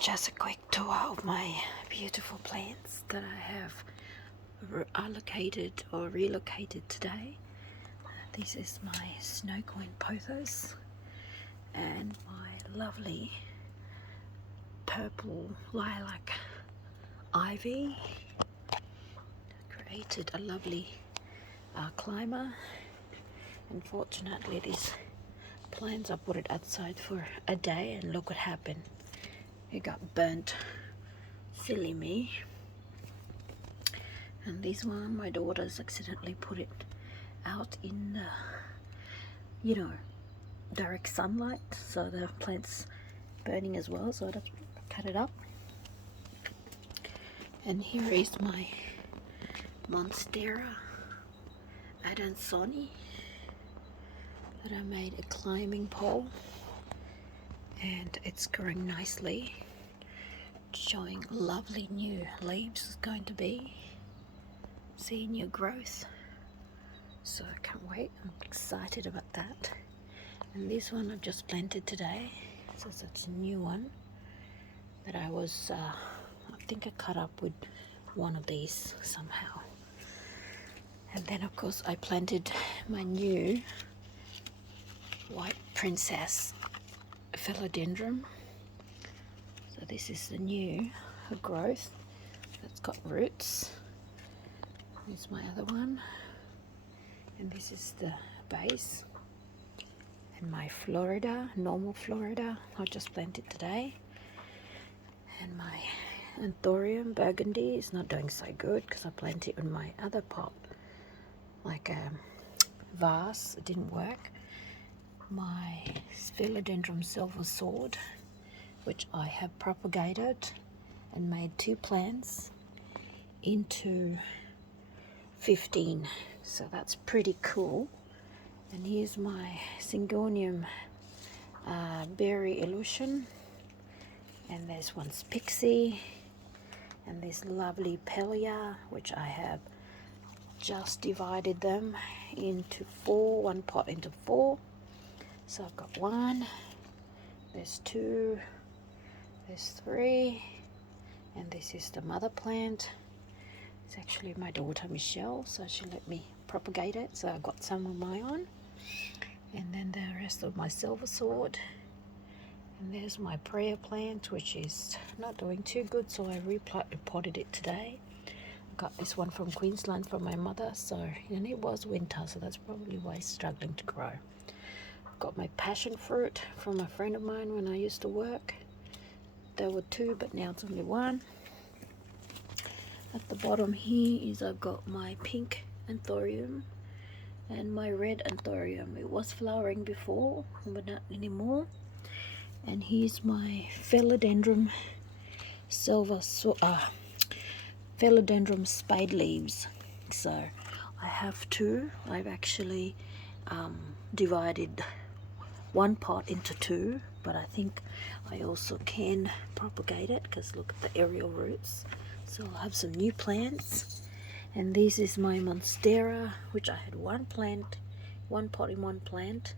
Just a quick tour of my beautiful plants that I have allocated or relocated today. This is my Fog Pothos and my lovely purple lilac ivy. Created a lovely climber. Unfortunately, these plants, I put it outside for a day and look what happened. It got burnt. Silly me. And this one, my daughters accidentally put it out in direct sunlight, so the plant's burning as well, so I'd have to cut it up. And here is my Monstera Adansoni that I made a climbing pole, and it's growing nicely, showing lovely new leaves. Is going to be see new growth, so I can't wait. I'm excited about that. And this one I've just planted today, so it's a new one that I was I think I cut up with one of these somehow. And then of course I planted my new white princess Philodendron. So this is the new growth that's got roots. Here's my other one, and this is the base. And my normal Florida, I just planted today. And my Anthurium burgundy is not doing so good because I planted it in my other pot, like a vase. It didn't work. My Philodendron silver sword, which I have propagated and made 2 plants into 15, so that's pretty cool. And here's my Syngonium berry illusion, and there's one's pixie, and this lovely Pelia, which I have just divided them into 4, one pot into 4. So I've got 1, there's 2, there's 3, and this is the mother plant. It's actually my daughter Michelle, so she let me propagate it, so I got some of my own. And then the rest of my silver sword. And there's my prayer plant, which is not doing too good, so I repotted it today. I got this one from Queensland from my mother, and it was winter, so that's probably why it's struggling to grow. Got my passion fruit from a friend of mine when I used to work. There were 2, but now it's only 1. At the bottom here is I've got my pink Anthurium and my red Anthurium. It was flowering before, but not anymore. And here's my Philodendron Philodendron spade leaves. So I have 2. I've actually divided one pot into 2, but I think I also can propagate it because look at the aerial roots. So I'll have some new plants. And this is my Monstera, which I had 1 pot in 1 plant,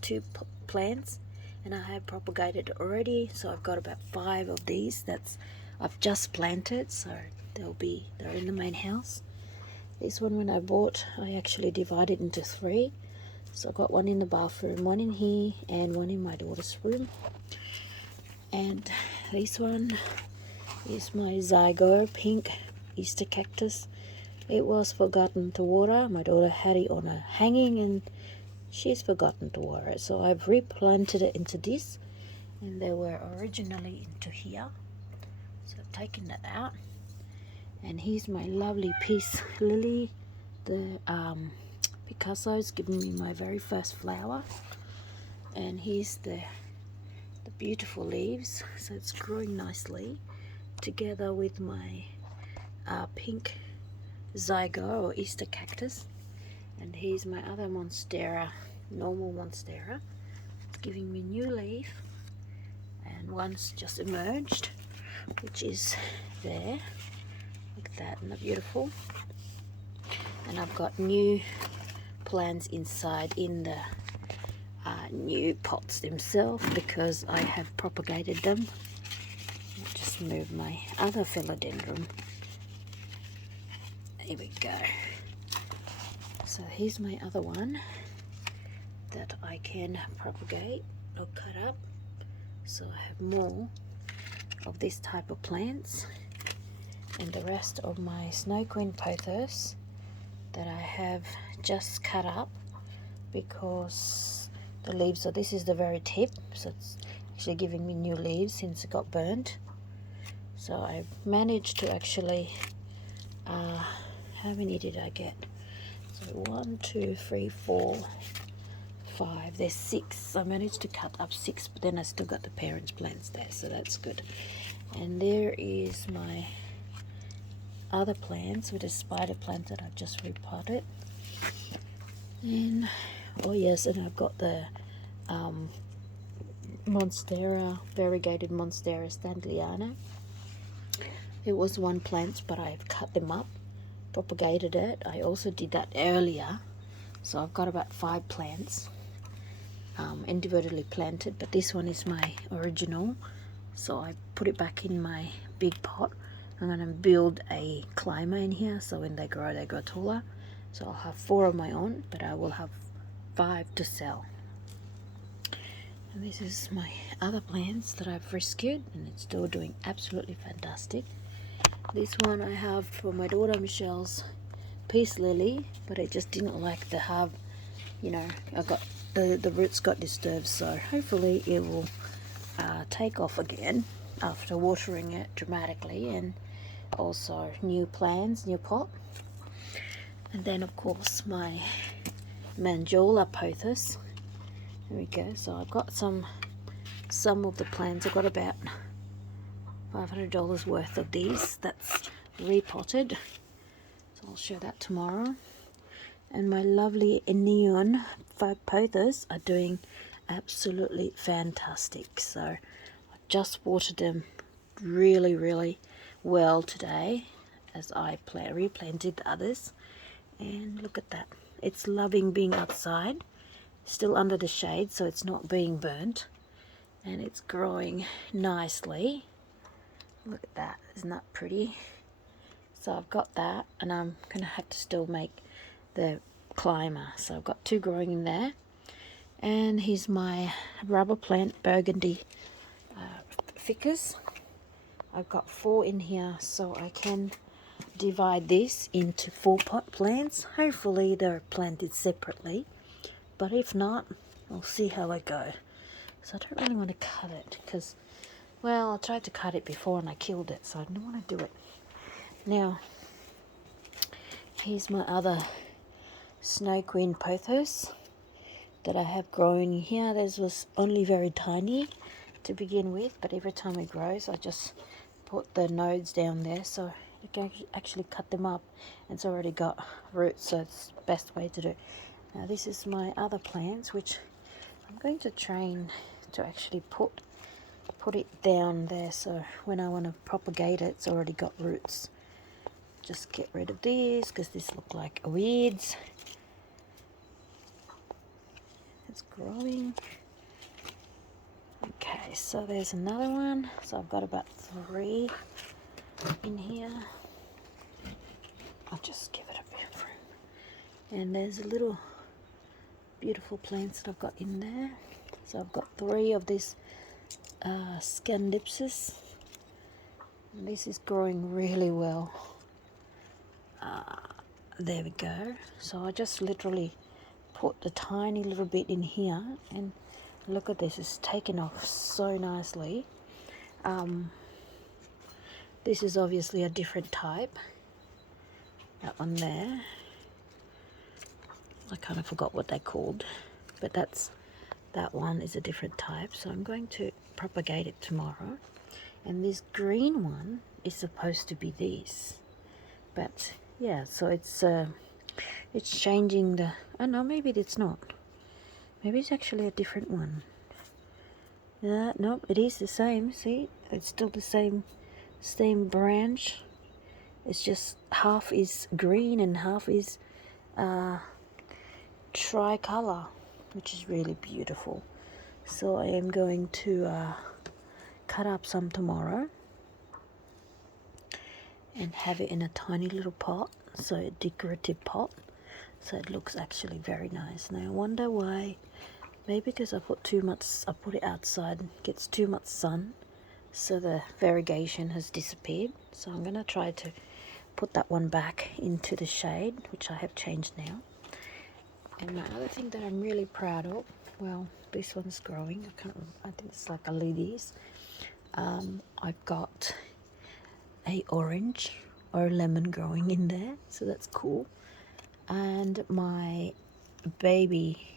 2 plants, and I have propagated already. So I've got about 5 of these I've just planted, so they're in the main house. This one, when I bought, I actually divided into 3. So I've got 1 in the bathroom, 1 in here, and 1 in my daughter's room. And this one is my Zygo pink Easter cactus. It was forgotten to water. My daughter had it on a hanging and she's forgotten to water it. So I've replanted it into this, and they were originally into here. So I've taken that out. And here's my lovely peace lily. The Picasso's given me my very first flower. And here's the beautiful leaves. So it's growing nicely together with my pink Zygo or Easter cactus. And here's my other Monstera, normal Monstera. It's giving me new leaf, and one's just emerged, which is there. Look at that, isn't that beautiful? And I've got new plants inside in the new pots themselves because I have propagated them just move my other philodendron. Here we go. So here's my other one that I can propagate or cut up. So I have more of this type of plants, and the rest of my Snow Queen Pothos that I have just cut up because the leaves, so this is the very tip, so it's actually giving me new leaves since it got burnt. So I managed to actually, how many did I get? So 1, 2, 3, 4, 5, there's 6. I managed to cut up 6, but then I still got the parents plants there, so that's good. And there is my other plants with a spider plant that I've just repotted. And oh yes, and I've got the Monstera, variegated Monstera standliana. It was one plant, but I've cut them up, propagated it. I also did that earlier, so I've got about 5 plants individually planted, but this one is my original, so I put it back in my big pot. I'm going to build a climber in here, so when they grow taller. So I'll have 4 of my own, but I will have 5 to sell. And this is my other plants that I've rescued, and it's still doing absolutely fantastic. This one I have for my daughter Michelle's peace lily, but it just didn't like the hub, you know, I got the roots got disturbed, so hopefully it will take off again after watering it dramatically. And also new plants, new pot. And then of course my Manjola Pothos. There we go. So I've got some of the plants. I've got about $500 worth of these that's repotted, so I'll show that tomorrow. And my lovely neon Fog Pothos are doing absolutely fantastic. So I just watered them really well today as I replanted the others, and look at that. It's loving being outside, still under the shade, so it's not being burnt, and it's growing nicely. Look at that, isn't that pretty? So I've got that, and I'm gonna have to still make the climber. So I've got 2 growing in there. And here's my rubber plant burgundy ficus. I've got 4 in here, so I can divide this into 4 pot plants. Hopefully they're planted separately, but if not, I'll see how I go. So I don't really want to cut it because, well, I tried to cut it before and I killed it, so I don't want to do it now. Here's my other Snow Queen Pothos that I have growing here. This was only very tiny to begin with, but every time it grows I just put the nodes down there so you can actually cut them up, and it's already got roots, so it's the best way to do it. Now this is my other plants, which I'm going to train to actually put it down there, so when I want to propagate it, it's already got roots. Just get rid of these because this look like weeds. It's growing. Okay, so there's another one. So I've got about 3 in here. I'll just give it a bit of room. And there's a little beautiful plants that I've got in there. So I've got 3 of this Scandipsis. And this is growing really well. There we go. So I just literally put a tiny little bit in here, and look at this, it's taken off so nicely. This is obviously a different type, that one there, I kind of forgot what they're called, but that one is a different type. So I'm going to propagate it tomorrow. And this green one is supposed to be this, but yeah, so it's changing the, oh no, maybe it's not. Maybe it's actually a different one. Nope, it is the same. See, it's still the same branch. It's just half is green and half is tricolor, which is really beautiful. So I am going to cut up some tomorrow and have it in a tiny little pot, so a decorative pot, so it looks actually very nice. Now I wonder why. Maybe because I put it outside, gets too much sun, so the variegation has disappeared. So I'm going to try to put that one back into the shade, which I have changed now. And my other thing that I'm really proud of, well, this one's growing. I think it's like a ladies. I've got a orange or lemon growing in there, so that's cool. And my baby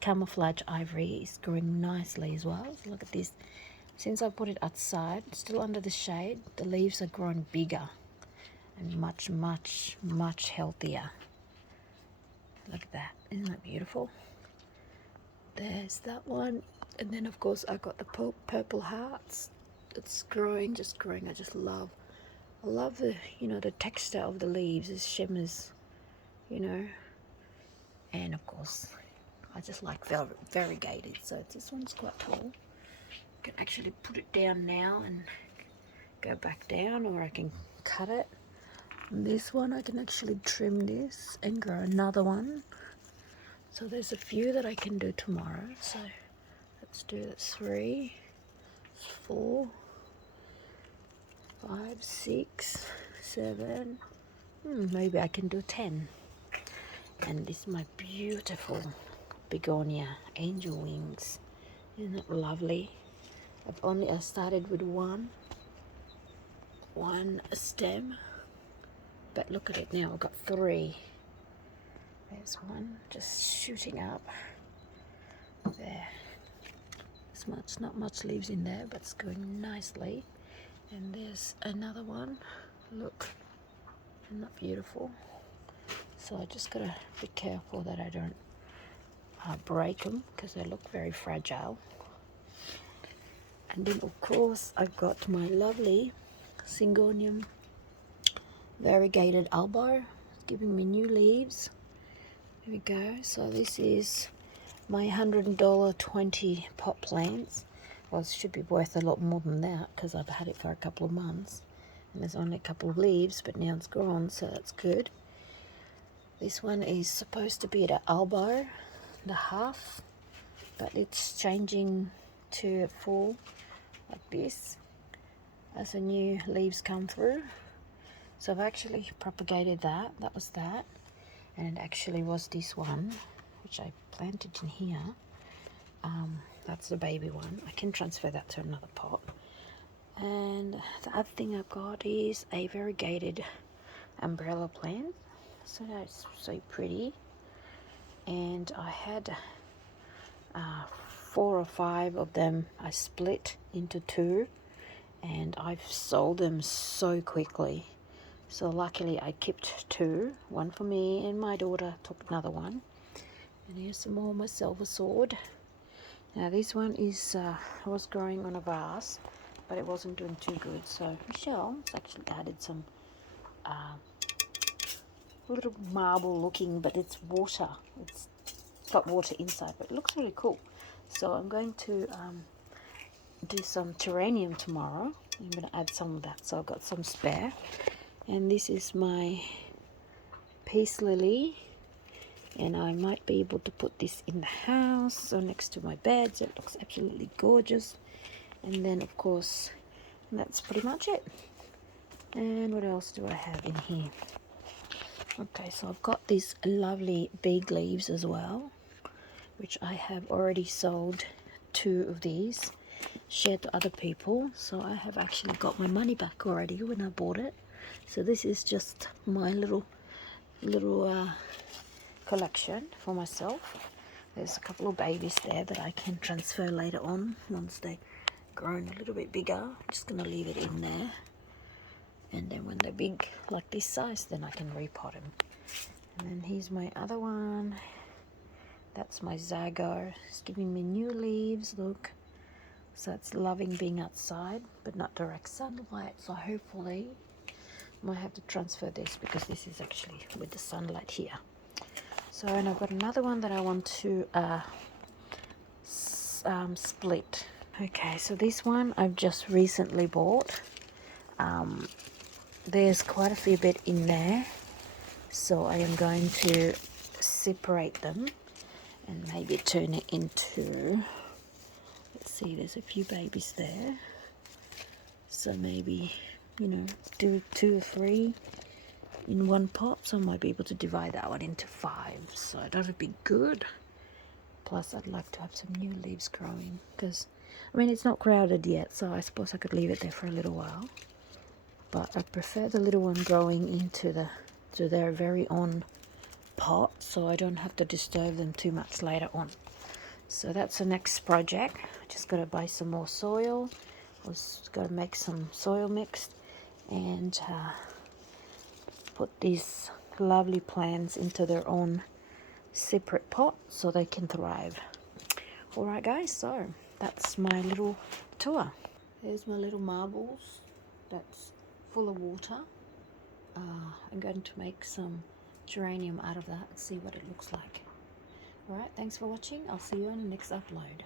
camouflage ivory is growing nicely as well. So look at this. Since I put it outside, still under the shade, the leaves are growing bigger and much, much, much healthier. Look at that. Isn't that beautiful? There's that one. And then of course I got the purple hearts. It's growing, just growing. I love the, the texture of the leaves. It shimmers, and of course I just like variegated, so this one's quite tall. I can actually put it down now and go back down, or I can cut it. And this one I can actually trim this and grow another one. So there's a few that I can do tomorrow. So let's do 3, 4, 5, 6, 7. Maybe I can do 10. And this is my beautiful Begonia angel wings. Isn't it lovely? I started with one stem, but look at it now. I've got 3. There's one just shooting up there. Not much leaves in there, but it's going nicely. And there's another one. Look, isn't that beautiful? So I just gotta be careful that I don't break them, because they look very fragile. And then of course I've got my lovely Syngonium variegated elbow, giving me new leaves. There we go. So this is my $100 20 pot plants. Well, it should be worth a lot more than that, because I've had it for a couple of months and there's only a couple of leaves, but now it's grown, so that's good. This one is supposed to be at an elbow and a half, but it's changing to full like this as the new leaves come through. So I've actually propagated that. That was that. And it actually was this one, which I planted in here. That's the baby one. I can transfer that to another pot. And the other thing I've got is a variegated umbrella plant. So that's so pretty. And I had 4 or 5 of them. I split into 2, and I've sold them so quickly. So luckily I kept 2, one for me, and my daughter took another one. And here's some more of my silver sword. Now this one is was growing on a vase, but it wasn't doing too good. So Michelle has actually added some little marble looking, but it's water. It's got water inside, but it looks really cool. So I'm going to do some terranium tomorrow. I'm going to add some of that. So I've got some spare. And this is my peace lily. And I might be able to put this in the house or next to my bed. So it looks absolutely gorgeous. And then, of course, that's pretty much it. And what else do I have in here? Okay, so I've got these lovely big leaves as well, which I have already sold 2 of these, shared to other people. So I have actually got my money back already when I bought it. So this is just my little collection for myself. There's a couple of babies there that I can transfer later on once they've grown a little bit bigger. I'm just going to leave it in there. And then when they're big, like this size, then I can repot them. And then here's my other one. That's my Zago. It's giving me new leaves, look. So it's loving being outside, but not direct sunlight. So hopefully I might have to transfer this, because this is actually with the sunlight here. So, and I've got another one that I want to split. Okay, so this one I've just recently bought. There's quite a fair bit in there, so I am going to separate them and maybe turn it into, let's see, there's a few babies there, so maybe, you know, do 2 or 3 in one pot, so I might be able to divide that one into 5, so that would be good. Plus I'd like to have some new leaves growing, because I mean it's not crowded yet, so I suppose I could leave it there for a little while, but I prefer the little one growing into their very own pot, so I don't have to disturb them too much later on. So that's the next project. Just got to buy some more soil. Was got to make some soil mix and put these lovely plants into their own separate pot so they can thrive. Alright guys, so that's my little tour. There's my little marbles that's full of water. I'm going to make some geranium out of that and see what it looks like. Alright, thanks for watching. I'll see you on the next upload.